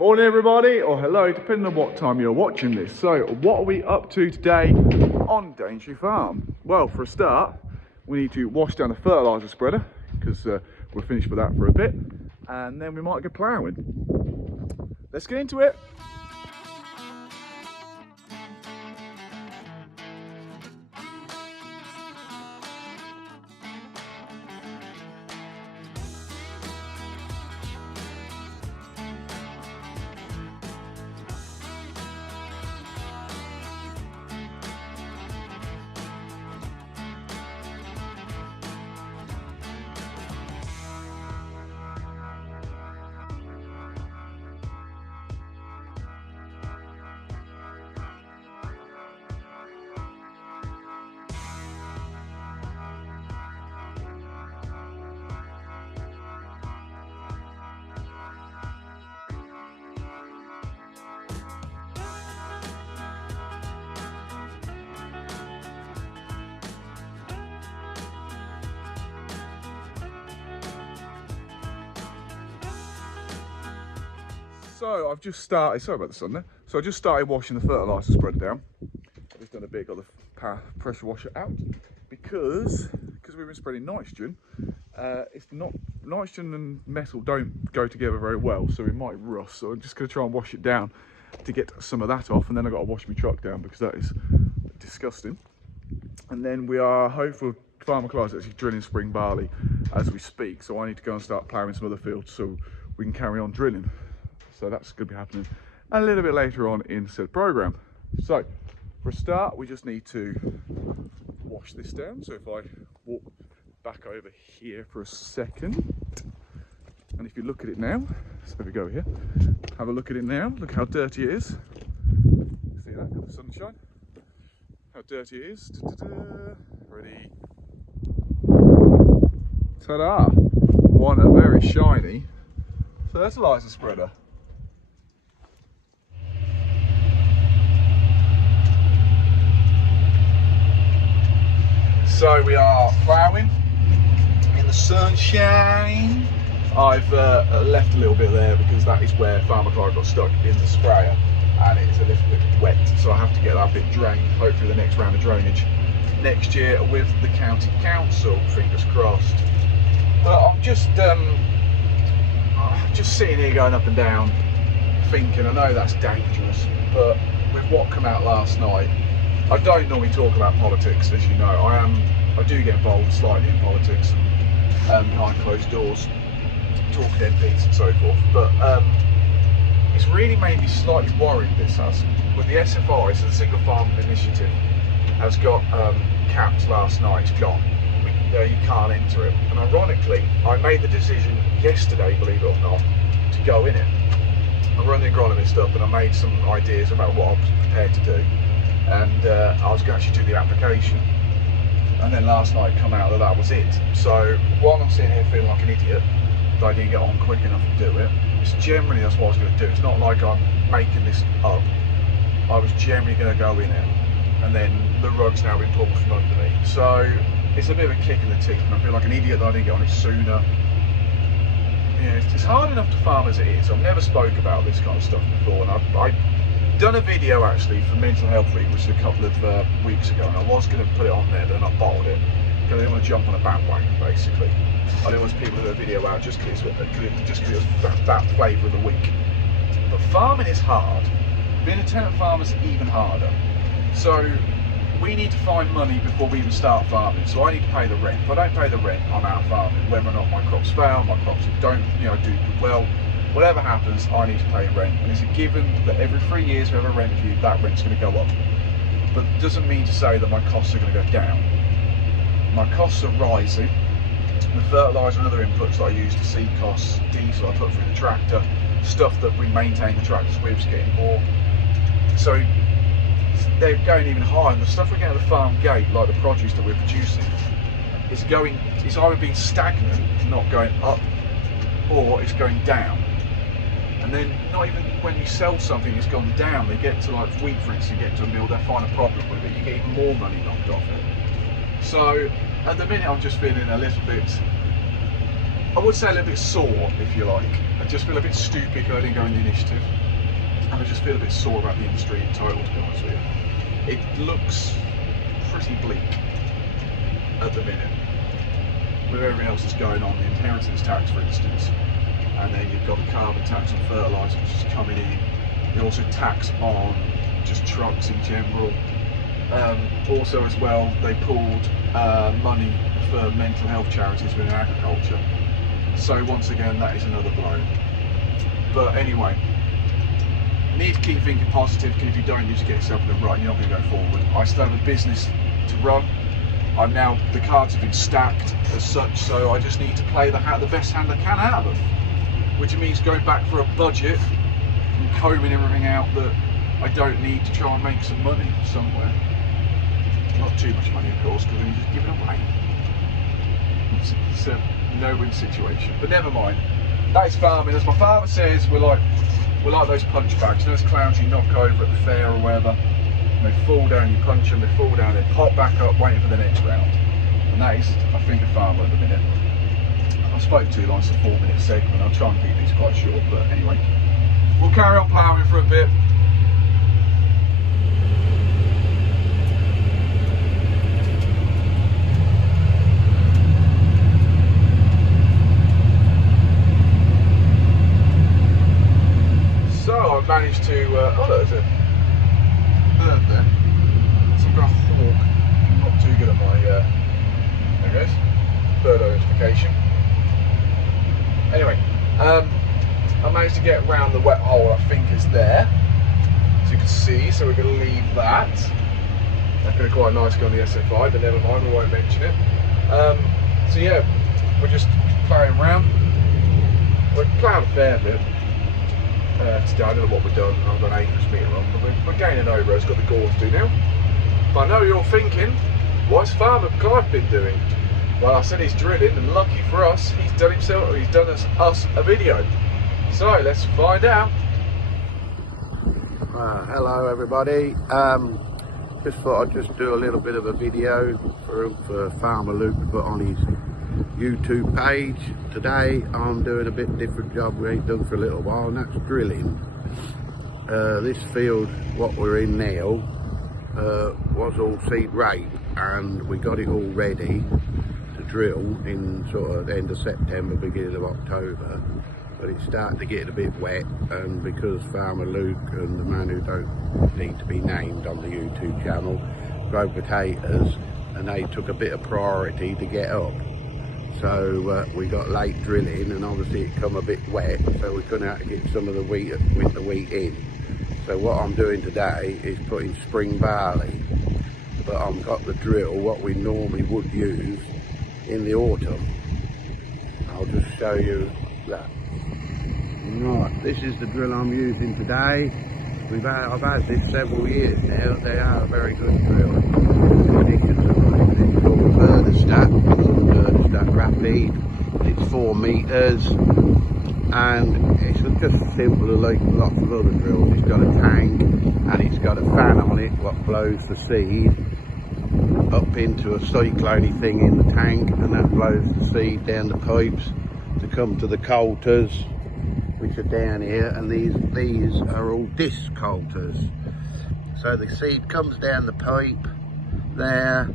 Morning everybody, or hello, depending on what time you're watching this. So what are we up to today on Daintree Farm? Well, for a start, we need to wash down the fertiliser spreader because we're finished with that for a bit, and then we might go ploughing. Let's get into it. So I've just started, sorry about the sun there. So I just started washing the fertiliser spreader down. I've just done a bit, got the pressure washer out because we've been spreading nitrogen. It's not, nitrogen and metal don't go together very well, so it might rust. So I'm just going to try and wash it down to get some of that off, and then I've got to wash my truck down because that is disgusting. And then we are hopeful. Farmer Clive's actually drilling spring barley as we speak, so I need to go and start ploughing some other fields so we can carry on drilling. So that's going to be happening a little bit later on in said program. So for a start, we just need to wash this down. So if I walk back over here for a second, and if you look at it now, so there we go here, have a look at it now, look how dirty it is. See that, got the sunshine, how dirty it is. Ready, ta-da, one a very shiny fertiliser spreader. So we are ploughing in the sunshine. I've left a little bit there because that is where Farmer Clive got stuck in the sprayer, and it's a little bit wet, so I have to get that bit drained, hopefully the next round of drainage next year with the county council, fingers crossed. But I'm just sitting here going up and down thinking, I know that's dangerous, but with what came out last night, I don't normally talk about politics, as you know. I do get involved slightly in politics and behind closed doors, talking to MPs and so forth. But it's really made me slightly worried. This has, with the SFI, so the Single Farming Initiative, has got capped last night. It's gone. You can't enter it. And ironically, I made the decision yesterday, believe it or not, to go in it. I run the agronomist up, and I made some ideas about what I was prepared to do. And I was going to actually do the application, and then last night come out that was it. So while I'm sitting here feeling like an idiot that I didn't get on quick enough to do it, it's generally that's what I was going to do. It's not like I'm making this up. I was generally going to go in it, and then the rug's now been pulled from under me. So it's a bit of a kick in the teeth, and I feel like an idiot that I didn't get on it sooner. Yeah, it's hard enough to farm as it is. I've never spoke about this kind of stuff before, and I've done a video actually for Mental Health Week, which was a couple of weeks ago, and I was going to put it on there, but then I bottled it because I didn't want to jump on a bandwagon, basically. I didn't want people to do a video out just because it was that flavour of the week. But farming is hard. Being a tenant farmer is even harder. So we need to find money before we even start farming. So I need to pay the rent. If I don't pay the rent, I'm out farming. Whether or not my crops fail, my crops don't, do well. Whatever happens, I need to pay rent, and it's a given that every 3 years we have a rent review, that rent's going to go up. But it doesn't mean to say that my costs are going to go down. My costs are rising. The fertiliser and other inputs that I use, the seed costs, diesel I put through the tractor, stuff that we maintain the tractors with is getting more. So they're going even higher, and the stuff we get at the farm gate, like the produce that we're producing, it's either being stagnant, not going up, or it's going down. And then not even when you sell something it's gone down, they get to like wheat for instance, you get to a mill, they find a problem with it, you get even more money knocked off it. So at the minute I'm just feeling a little bit I would say a little bit sore, if you like. I just feel a bit stupid because I didn't go in the initiative. And I just feel a bit sore about the industry in total, to be honest with you. It looks pretty bleak at the minute. With everything else that's going on, the inheritance tax, for instance, and then you've got the carbon tax on fertiliser, which is coming in. You also tax on just trucks in general. Also as well, they pulled money for mental health charities within agriculture. So once again, that is another blow. But anyway, you need to keep thinking positive, because if you don't, you just get yourself in a rut and you're not going to go forward. I still have a business to run. The cards have been stacked as such, so I just need to play the best hand I can out of them. Which means going back for a budget and combing everything out that I don't need to try and make some money somewhere. Not too much money, of course, because then you just give it away. It's a no-win situation. But never mind. That is farming. As my father says, we're like those punch bags. You know those clowns you knock over at the fair or wherever? And they fall down, you punch them, they fall down, they pop back up, waiting for the next round. And that is, I think, a farmer at the minute. I spoke too long, it's a 4-minute segment. I'll try and keep these quite short, but anyway. We'll carry on ploughing for a bit. So I've managed to, oh look, there's a bird there. Some kind of hawk. I'm not too good at my, there it goes, bird identification. Anyway, I managed to get around the wet hole, I think is there, as you can see, so we're going to leave that. That's going to be quite nice to go on the SF5, but never mind, we won't mention it. So yeah, we're just ploughing around. We're ploughing a fair bit. Today, I don't know what we've done, I've got an acres meter on, but we're gaining over, it's got the gore to do now. But I know you're all thinking, what's Farmer Clive been doing? Well, I said he's drilling, and lucky for us, he's done us a video. So let's find out. Hello everybody. Just thought I'd just do a little bit of a video for Farmer Luke to put on his YouTube page. Today I'm doing a bit different job we ain't done for a little while, and that's drilling. This field, what we're in now, was all seed rape, and we got it all ready to drill in sort of the end of September, beginning of October. But it's starting to get a bit wet, and because Farmer Luke and the man who don't need to be named on the YouTube channel grow potatoes, and they took a bit of priority to get up. So we got late drilling, and obviously it come a bit wet, so we're going to have to get some of the winter wheat in. So what I'm doing today is putting spring barley, but I've got the drill what we normally would use in the autumn. I'll just show you that. Right, this is the drill I'm using today. I've had this several years now. They are a very good drill. It's called Verderstat Rapid. It's 4 meters, and it's just simple like lots of other drills. It's got a tank, and it's got a fan on it what blows the seed up into a cyclone thing in the tank, and that blows the seed down the pipes to come to the coulters, which are down here, and these are all disc coulters. So the seed comes down the pipe there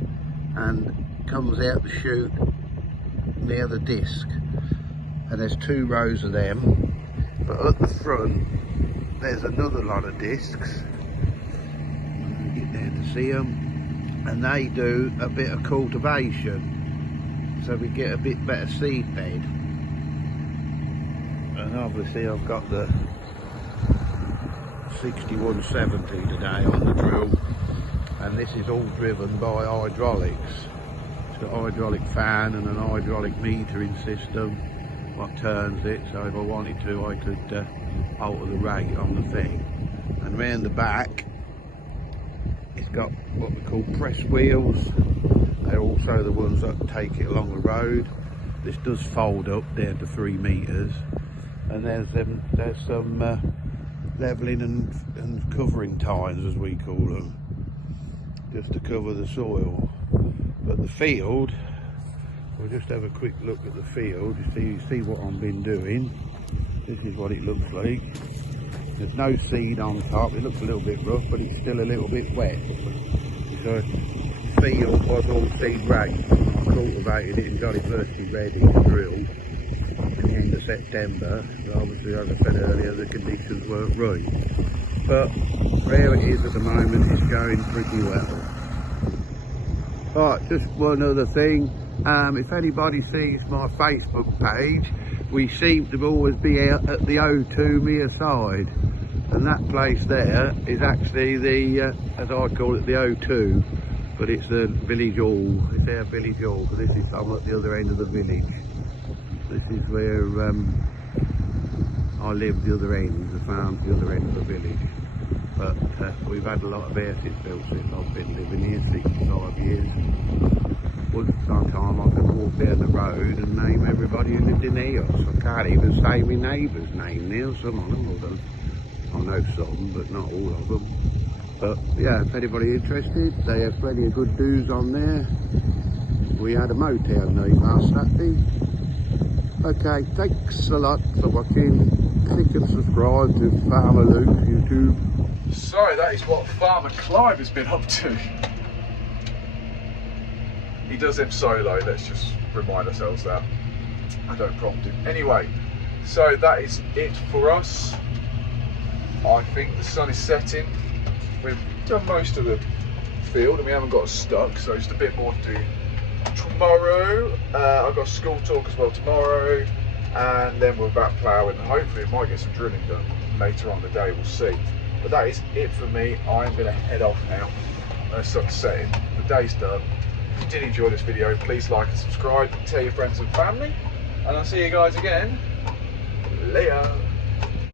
and comes out the chute near the disc, and there's 2 rows of them, but at the front there's another lot of discs. Get down to see them, and they do a bit of cultivation, so we get a bit better seed bed. And obviously I've got the 6170 today on the drill, and this is all driven by hydraulics. It's got a hydraulic fan and an hydraulic metering system what turns it, so if I wanted to I could alter the rate on the thing. And round the back it's got what we call press wheels. They're also the ones that take it along the road. This does fold up down to 3 meters. And there's some levelling and covering tines, as we call them, just to cover the soil. But the field we'll just have a quick look at the field to see what I've been doing. This is what it looks like. There's no seed on top. It looks a little bit rough, but it's still a little bit wet. So the field was all seed ready. I cultivated it and got it virtually ready to drill at the end of September. But obviously, as I said earlier, the conditions weren't right. But where it is at the moment, it's going pretty well. Right, just one other thing. If anybody sees my Facebook page, we seem to always be out at the O2 mere side, and that place there is actually the, as I call it, the O2, but it's the village hall. It's our village hall, but this is I'm at the other end of the village. This is where I live, the other end, the farm's the other end of the village. But we've had a lot of houses built since I've been living here, 65 years. Once upon a time I could walk down the road and name everybody who lived in the house. I can't even say my neighbour's name now, some of them I know some, but not all of them. But yeah, if anybody interested, they have plenty of good do's on there. We had a motel night last Saturday. Okay, thanks a lot for watching. Click and subscribe to Farmer Luke's YouTube. So that is what Farmer Clive has been up to. He does them solo, let's just remind ourselves that. I don't prompt him. Anyway, so that is it for us. I think the sun is setting. We've done most of the field and we haven't got stuck, so just a bit more to do tomorrow. I've got a school talk as well tomorrow, and then we're back ploughing. Hopefully we might get some drilling done later on in the day, we'll see. But that is it for me. I'm going to head off now. The sun's setting, the day's done. If you did enjoy this video, please like and subscribe, tell your friends and family, and I'll see you guys again later.